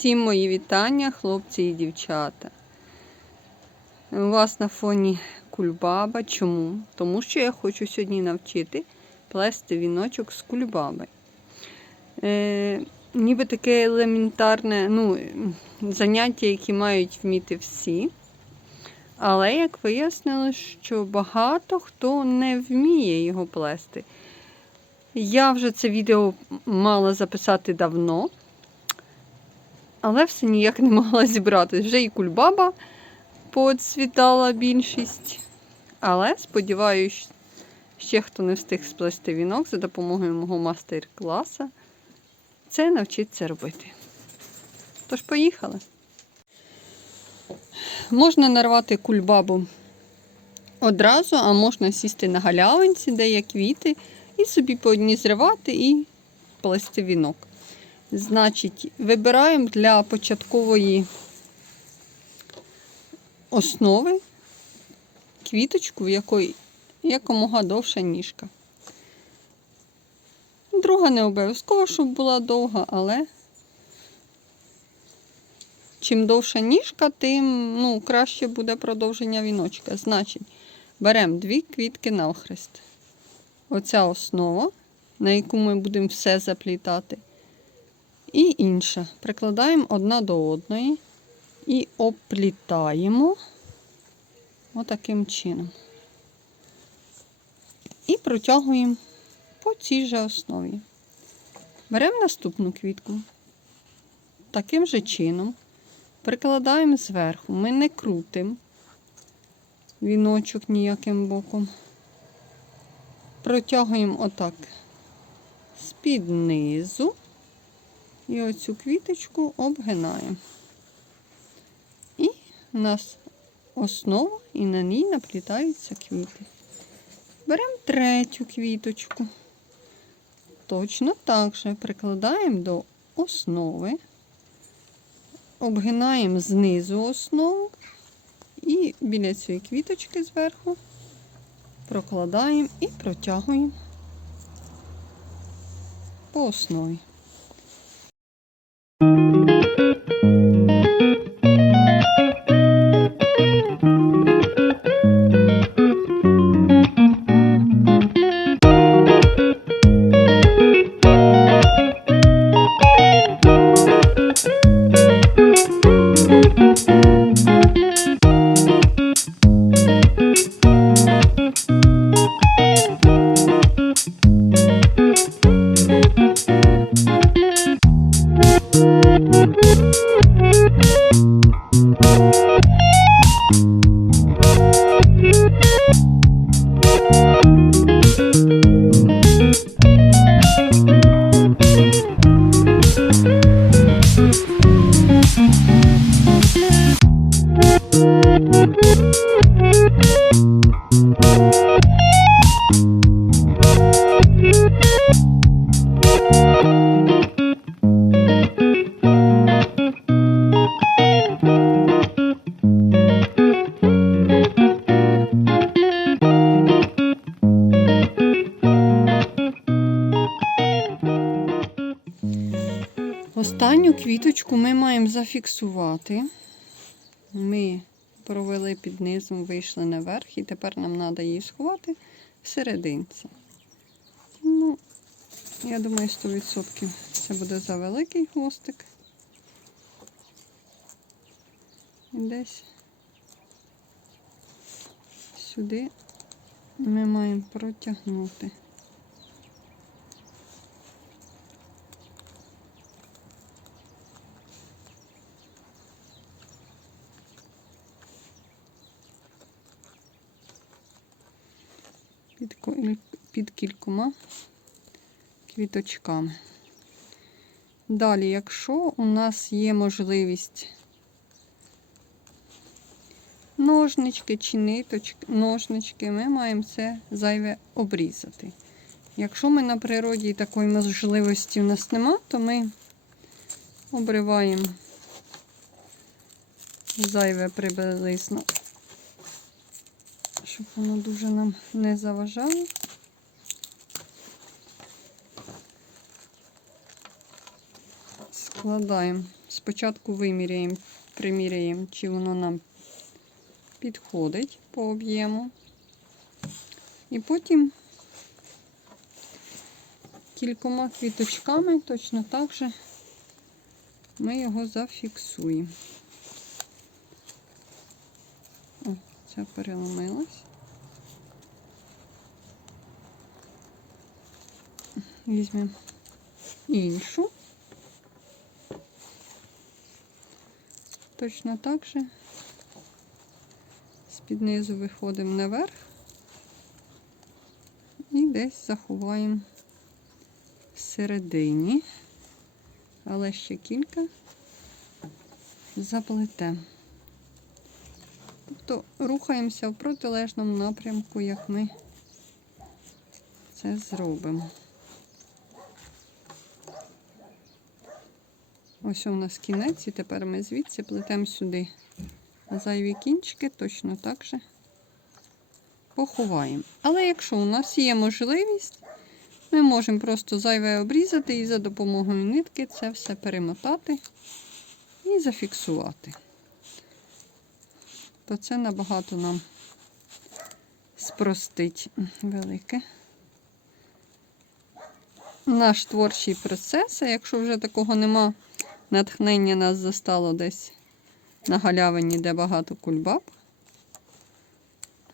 Всім мої вітання, хлопці і дівчата. У вас на фоні кульбаба. Чому? Тому що я хочу сьогодні навчити плести віночок з кульбаби. Е, ніби таке елементарне ну, заняття, які мають вміти всі. Але як вияснилось, що багато хто не вміє його плести. Я вже це відео мала записати давно, але все ніяк не могла зібрати. Вже і кульбаба поцвітала більшість. Але сподіваюся, ще хто не встиг сплести вінок за допомогою мого мастер-класа, це навчиться робити. Тож, поїхали. Можна нарвати кульбабу одразу, а можна сісти на галявинці, де є квіти, і собі по одній зривати і плести вінок. Значить, вибираємо для початкової основи квіточку, в якої якомога довша ніжка. Друга не обов'язково, щоб була довга, але чим довша ніжка, тим ну, краще буде продовження віночка. Значить, беремо дві квітки навхрест. Оця основа, на яку ми будемо все заплітати. І інша. Прикладаємо одна до одної і оплітаємо отаким чином. І протягуємо по цій же основі. Беремо наступну квітку. Таким же чином прикладаємо зверху. Ми не крутимо віночок ніяким боком. Протягуємо отак з-під низу. І оцю квіточку обгинаємо. І у нас основа, і на ній наплітаються квіти. Беремо третю квіточку. Точно так же прикладаємо до основи, обгинаємо знизу основу і біля цієї квіточки зверху прокладаємо і протягуємо по основі. Останню квіточку ми маємо зафіксувати. Ми провели під низом, вийшли наверх, і тепер нам треба її сховати в. Ну, я думаю, 100% це буде за великий хвостик. І десь сюди ми маємо протягнути. Під, кількома квіточками. Далі, якщо у нас є можливість ножнички чи ниточки, ножнички, ми маємо це зайве обрізати. Якщо ми на природі такої можливості у нас нема, то ми обриваємо зайве приблизно щоб воно дуже нам не заважало. складаємо спочатку виміряємо, приміряємо, чи воно нам підходить по об'єму. І потім кількома квіточками точно так же ми його зафіксуємо. О, це переломилось. Візьмемо іншу. Точно так же з-під низу виходимо наверх і десь заховаємо всередині, але ще кілька заплетемо. Тобто рухаємося в протилежному напрямку, як ми це зробимо. Ось у нас кінець, і тепер ми звідси плетемо сюди зайві кінчики, точно так же поховаємо. Але якщо у нас є можливість, ми можемо просто зайве обрізати і за допомогою нитки це все перемотати і зафіксувати. То це набагато нам спростить велике. Наш творчий процес, а якщо вже такого нема, натхнення нас застало десь на галявині, де багато кульбаб.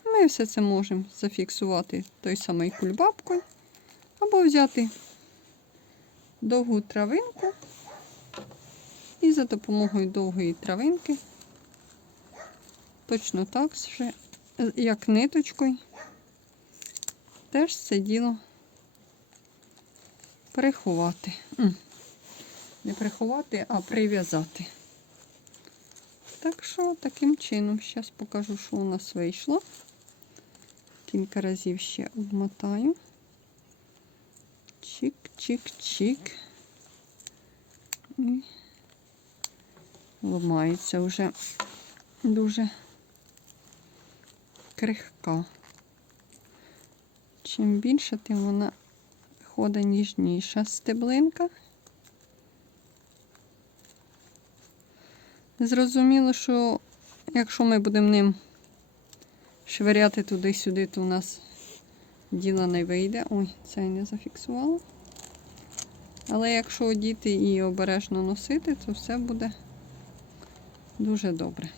Ми все це можемо зафіксувати той самий кульбабкою, або взяти довгу травинку і за допомогою довгої травинки, точно так же, як ниточкою, теж це діло приховати. Не приховати, а прив'язати. Так що таким чином, зараз покажу, що у нас вийшло. Кілька разів ще обмотаю. Чик-чик-чик. І ламається вже дуже крихка. Чим більше, тим вона ходить ніжніша стеблинка. Зрозуміло, що якщо ми будемо ним швиряти туди-сюди, то у нас діло не вийде. Ой, це я не зафіксувала. Але якщо одіти і обережно носити, то все буде дуже добре.